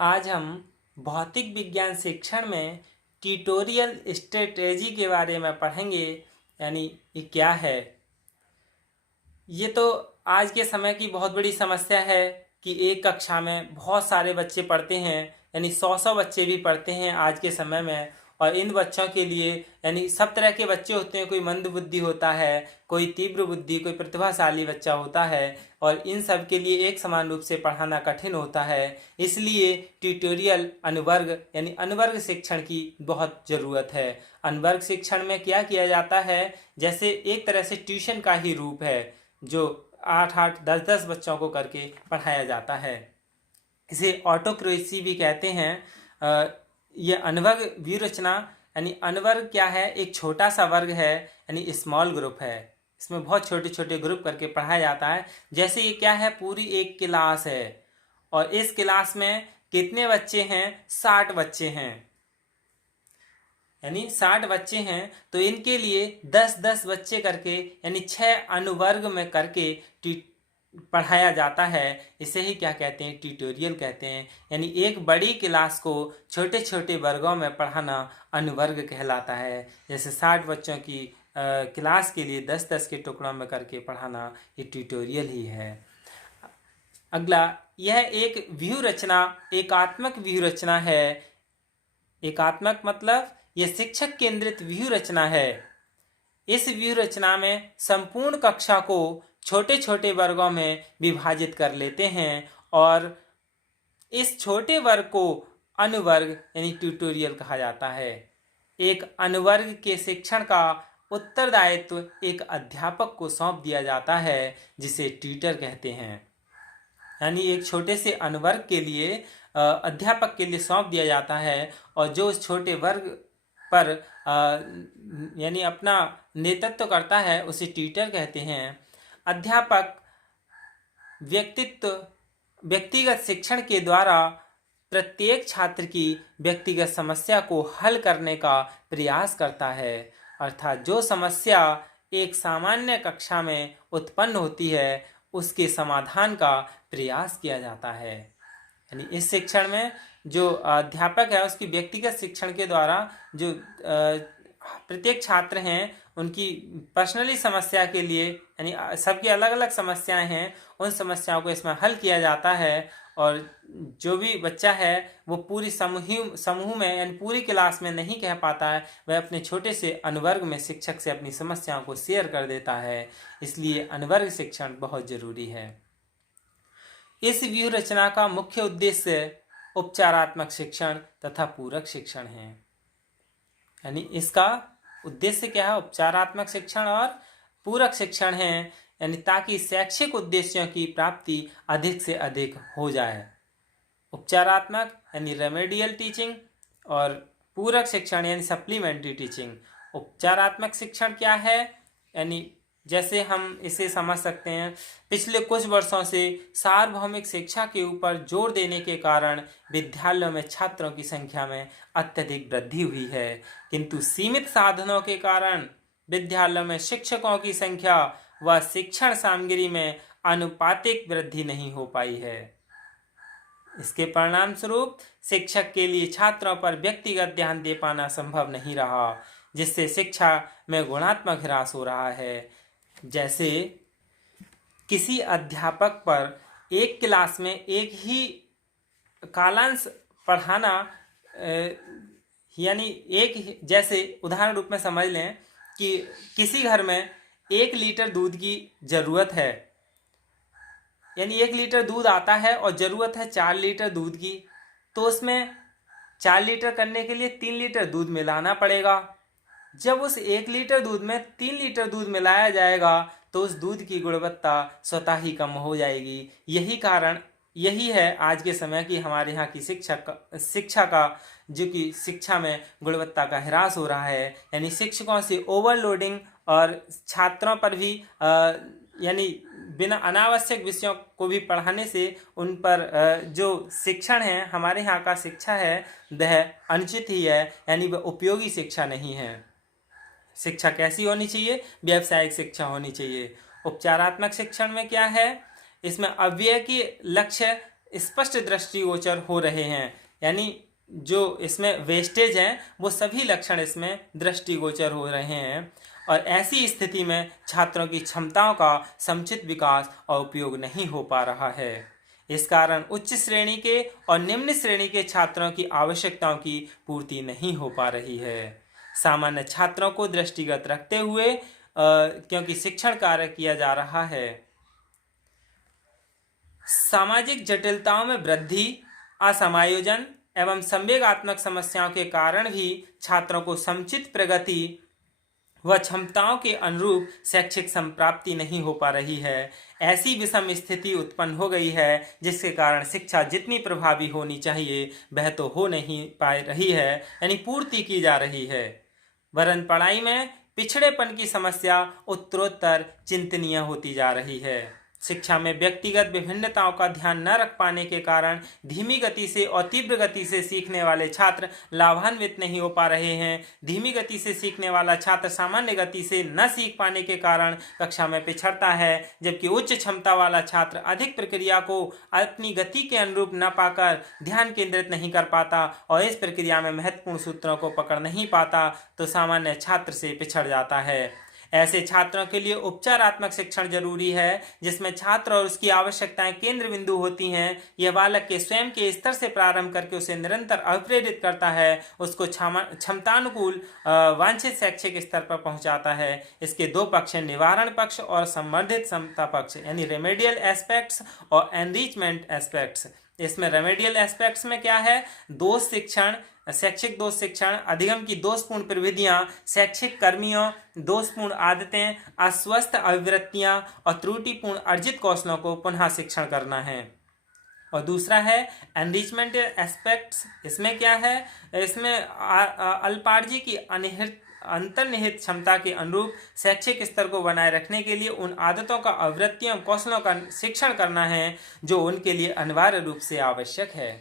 आज हम भौतिक विज्ञान शिक्षण में ट्यूटोरियल स्ट्रेटेजी के बारे में पढ़ेंगे। यानी ये क्या है। ये तो आज के समय की बहुत बड़ी समस्या है कि एक कक्षा में बहुत सारे बच्चे पढ़ते हैं, यानी 100 बच्चे भी पढ़ते हैं आज के समय में। और इन बच्चों के लिए यानी सब तरह के बच्चे होते हैं, कोई मंद बुद्धि होता है, कोई तीव्र बुद्धि, कोई प्रतिभाशाली बच्चा होता है, और इन सब के लिए एक समान रूप से पढ़ाना कठिन होता है। इसलिए ट्यूटोरियल अनुवर्ग यानी अनुवर्ग शिक्षण की बहुत ज़रूरत है। अनुवर्ग शिक्षण में क्या किया जाता है, जैसे एक तरह से ट्यूशन का ही रूप है जो 8-8, 10-10 बच्चों को करके पढ़ाया जाता है। इसे ऑटोक्रेसी भी कहते हैं। यह अनुवर्ग व्यूहरचना यानी अनुवर्ग क्या है, एक छोटा सा वर्ग है, यानी स्मॉल ग्रुप है। इसमें बहुत छोटे छोटे ग्रुप करके पढ़ाया जाता है। जैसे ये क्या है, पूरी एक क्लास है और इस क्लास में कितने बच्चे हैं, 60 बच्चे हैं। यानी 60 बच्चे हैं तो इनके लिए 10-10 बच्चे करके यानी 6 अनुवर्ग में करके पढ़ाया जाता है। इसे ही क्या कहते हैं, ट्यूटोरियल कहते हैं। यानी एक बड़ी क्लास को छोटे छोटे वर्गों में पढ़ाना अनुवर्ग कहलाता है। जैसे 60 बच्चों की क्लास के लिए 10-10 के टुकड़ों में करके पढ़ाना, ये ट्यूटोरियल ही है। अगला, यह एक व्यूह रचना, एकात्मक व्यूह रचना है। एकात्मक मतलब यह शिक्षक केंद्रित व्यूह रचना है। इस व्यूह रचना में संपूर्ण कक्षा को छोटे छोटे वर्गों में विभाजित कर लेते हैं और इस छोटे वर्ग को अनुवर्ग यानी ट्यूटोरियल कहा जाता है। एक अनुवर्ग के शिक्षण का उत्तरदायित्व एक अध्यापक को सौंप दिया जाता है, जिसे ट्यूटर कहते हैं। यानी एक छोटे से अनुवर्ग के लिए अध्यापक के लिए सौंप दिया जाता है और जो उस छोटे वर्ग पर यानी अपना नेतृत्व करता है उसे ट्यूटर कहते हैं। अध्यापक व्यक्तिगत शिक्षण के द्वारा प्रत्येक छात्र की व्यक्तिगत समस्या को हल करने का प्रयास करता है। अर्थात जो समस्या एक सामान्य कक्षा में उत्पन्न होती है उसके समाधान का प्रयास किया जाता है। यानी इस शिक्षण में जो अध्यापक है उसकी व्यक्तिगत शिक्षण के द्वारा जो प्रत्येक छात्र हैं उनकी पर्सनली समस्या के लिए, यानी सबकी अलग अलग समस्याएं हैं, उन समस्याओं को इसमें हल किया जाता है। और जो भी बच्चा है वो पूरी समूह में यानी पूरी क्लास में नहीं कह पाता है, वह अपने छोटे से अनुवर्ग में शिक्षक से अपनी समस्याओं को शेयर कर देता है। इसलिए अनुवर्ग शिक्षण बहुत जरूरी है। इस व्यूह रचना का मुख्य उद्देश्य उपचारात्मक शिक्षण तथा पूरक शिक्षण है। यानी इसका उद्देश्य क्या है, उपचारात्मक शिक्षण और पूरक शिक्षण है। यानी ताकि शैक्षिक उद्देश्यों की प्राप्ति अधिक से अधिक हो जाए। उपचारात्मक यानी रेमेडियल टीचिंग और पूरक शिक्षण यानी सप्लीमेंट्री टीचिंग। उपचारात्मक शिक्षण क्या है, यानी जैसे हम इसे समझ सकते हैं, पिछले कुछ वर्षों से सार्वभौमिक शिक्षा के ऊपर जोर देने के कारण विद्यालयों में छात्रों की संख्या में अत्यधिक वृद्धि हुई है, किंतु सीमित साधनों के कारण विद्यालयों में शिक्षकों की संख्या व शिक्षण सामग्री में आनुपातिक वृद्धि नहीं हो पाई है। इसके परिणाम स्वरूप शिक्षक के लिए छात्रों पर व्यक्तिगत ध्यान दे पाना संभव नहीं रहा, जिससे शिक्षा में गुणात्मक ह्रास हो रहा है। जैसे किसी अध्यापक पर एक क्लास में एक ही कालांश पढ़ाना, यानी एक, जैसे उदाहरण रूप में समझ लें कि किसी घर में 1 लीटर दूध की जरूरत है, यानी 1 लीटर दूध आता है और जरूरत है 4 लीटर दूध की, तो उसमें 4 लीटर करने के लिए 3 लीटर दूध मिलाना पड़ेगा। जब उस 1 लीटर दूध में 3 लीटर दूध मिलाया जाएगा तो उस दूध की गुणवत्ता स्वतः ही कम हो जाएगी। यही है आज के समय की हमारे यहाँ की शिक्षा का जो कि शिक्षा में गुणवत्ता का ह्रास हो रहा है। यानी शिक्षकों से ओवरलोडिंग और छात्रों पर भी यानी बिना अनावश्यक विषयों को भी पढ़ाने से उन पर जो शिक्षण है, हमारे यहाँ का शिक्षा है, वह अनुचित ही है, यानी वह उपयोगी शिक्षा नहीं है। शिक्षा कैसी होनी चाहिए, व्यावसायिक शिक्षा होनी चाहिए। उपचारात्मक शिक्षण में क्या है, इसमें अव्यय की लक्ष्य स्पष्ट दृष्टिगोचर हो रहे हैं। यानी जो इसमें वेस्टेज हैं वो सभी लक्षण इसमें दृष्टिगोचर हो रहे हैं और ऐसी स्थिति में छात्रों की क्षमताओं का समुचित विकास और उपयोग नहीं हो पा रहा है। इस कारण उच्च श्रेणी के और निम्न श्रेणी के छात्रों की आवश्यकताओं की पूर्ति नहीं हो पा रही है। सामान्य छात्रों को दृष्टिगत रखते हुए क्योंकि शिक्षण कार्य किया जा रहा है, सामाजिक जटिलताओं में वृद्धि, असमायोजन एवं संवेगात्मक समस्याओं के कारण भी छात्रों को समुचित प्रगति व क्षमताओं के अनुरूप शैक्षिक संप्राप्ति नहीं हो पा रही है। ऐसी विषम स्थिति उत्पन्न हो गई है जिसके कारण शिक्षा जितनी प्रभावी होनी चाहिए वह तो हो नहीं पा रही है, यानी पूर्ति की जा रही है, वरन पढ़ाई में पिछड़ेपन की समस्या उत्तरोत्तर चिंतनीय होती जा रही है। शिक्षा में व्यक्तिगत विभिन्नताओं का ध्यान न रख पाने के कारण धीमी गति से और तीव्र गति से सीखने वाले छात्र लाभान्वित नहीं हो पा रहे हैं। धीमी गति से सीखने वाला छात्र सामान्य गति से न सीख पाने के कारण कक्षा में पिछड़ता है, जबकि उच्च क्षमता वाला छात्र अधिक प्रक्रिया को अपनी गति के अनुरूप न पाकर ध्यान केंद्रित नहीं कर पाता और इस प्रक्रिया में महत्वपूर्ण सूत्रों को पकड़ नहीं पाता तो सामान्य छात्र से पिछड़ जाता है। ऐसे छात्रों के लिए उपचारात्मक शिक्षण जरूरी है, जिसमें छात्र और उसकी आवश्यकताएं केंद्र बिंदु होती हैं। यह बालक के स्वयं के स्तर से प्रारंभ करके उसे निरंतर अप्रेरित करता है, उसको क्षमतानुकूल वांछित शैक्षिक स्तर पर पहुंचाता है। इसके दो पक्ष हैं, निवारण पक्ष और संवर्धित क्षमता पक्ष, यानी रेमेडियल एस्पेक्ट्स और एनरिचमेंट एस्पेक्ट्स। इसमें रेमेडियल एस्पेक्ट्स में क्या है, दोष शिक्षण, शैक्षिक दोष शिक्षण, अधिगम की दोषपूर्ण प्रविधियां, शैक्षिक कर्मियों, दोषपूर्ण आदतें, अस्वस्थ अभिवृत्तियां और त्रुटिपूर्ण अर्जित कौशलों को पुनः शिक्षण करना है। और दूसरा है एनरिचमेंट एस्पेक्ट्स। इसमें क्या है, इसमें अल्पार्जी की अंतर्निहित क्षमता के अनुरूप शैक्षिक स्तर को बनाए रखने के लिए उन आदतों का, आवृत्तियों, कौशलों का शिक्षण करना है जो उनके लिए अनिवार्य रूप से आवश्यक है।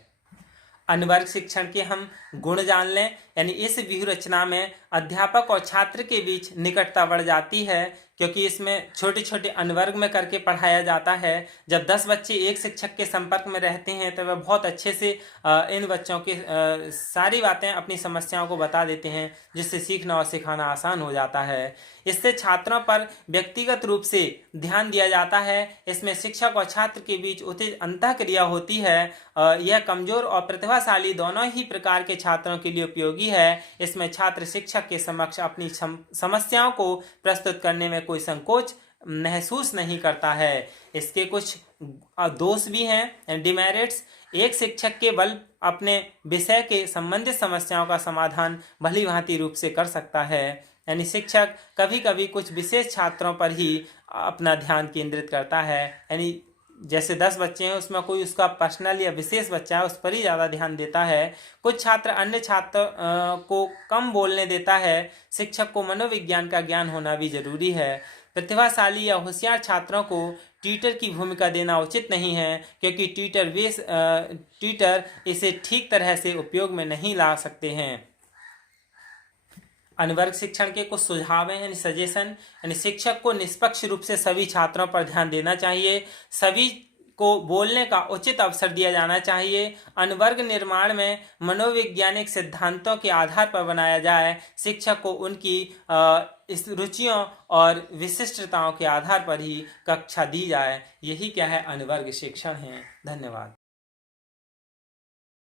अनुवर्ग शिक्षण के हम गुण जान लें, यानी इस व्यूह रचना में अध्यापक और छात्र के बीच निकटता बढ़ जाती है, क्योंकि इसमें छोटे छोटे अनुवर्ग में करके पढ़ाया जाता है। जब 10 बच्चे एक शिक्षक के संपर्क में रहते हैं तो वह बहुत अच्छे से इन बच्चों के सारी बातें, अपनी समस्याओं को बता देते हैं, जिससे सीखना और सिखाना आसान हो जाता है। इससे छात्रों पर व्यक्तिगत रूप से ध्यान दिया जाता है। इसमें शिक्षक और छात्र के बीच उचित अंतःक्रिया होती है। यह कमजोर और प्रतिभाशाली दोनों ही प्रकार के छात्रों के लिए उपयोगी है। इसमें छात्र शिक्षक के समक्ष अपनी समस्याओं को प्रस्तुत करने में कोई संकोच महसूस नहीं करता है। इसके कुछ दोष भी हैं, डिमेरिट्स। एक शिक्षक के बल अपने विषय के संबंधित समस्याओं का समाधान भली भांति रूप से कर सकता है, यानी शिक्षक कभी कभी कुछ विशेष छात्रों पर ही अपना ध्यान केंद्रित करता है। यानी जैसे 10 बच्चे हैं, उसमें कोई उसका पर्सनल या विशेष बच्चा है, उस पर ही ज़्यादा ध्यान देता है। कुछ छात्र अन्य छात्र को कम बोलने देता है। शिक्षक को मनोविज्ञान का ज्ञान होना भी जरूरी है। प्रतिभाशाली या होशियार छात्रों को ट्यूटर की भूमिका देना उचित नहीं है, क्योंकि ट्यूटर इसे ठीक तरह से उपयोग में नहीं ला सकते हैं। अनुवर्ग शिक्षण के कुछ सुझाव हैं, यानी सजेशन, यानी शिक्षक को निष्पक्ष रूप से सभी छात्रों पर ध्यान देना चाहिए। सभी को बोलने का उचित अवसर दिया जाना चाहिए। अनुवर्ग निर्माण में मनोवैज्ञानिक सिद्धांतों के आधार पर बनाया जाए। शिक्षक को उनकी इस रुचियों और विशिष्टताओं के आधार पर ही कक्षा दी जाए। यही क्या है, अनुवर्ग शिक्षण है। धन्यवाद।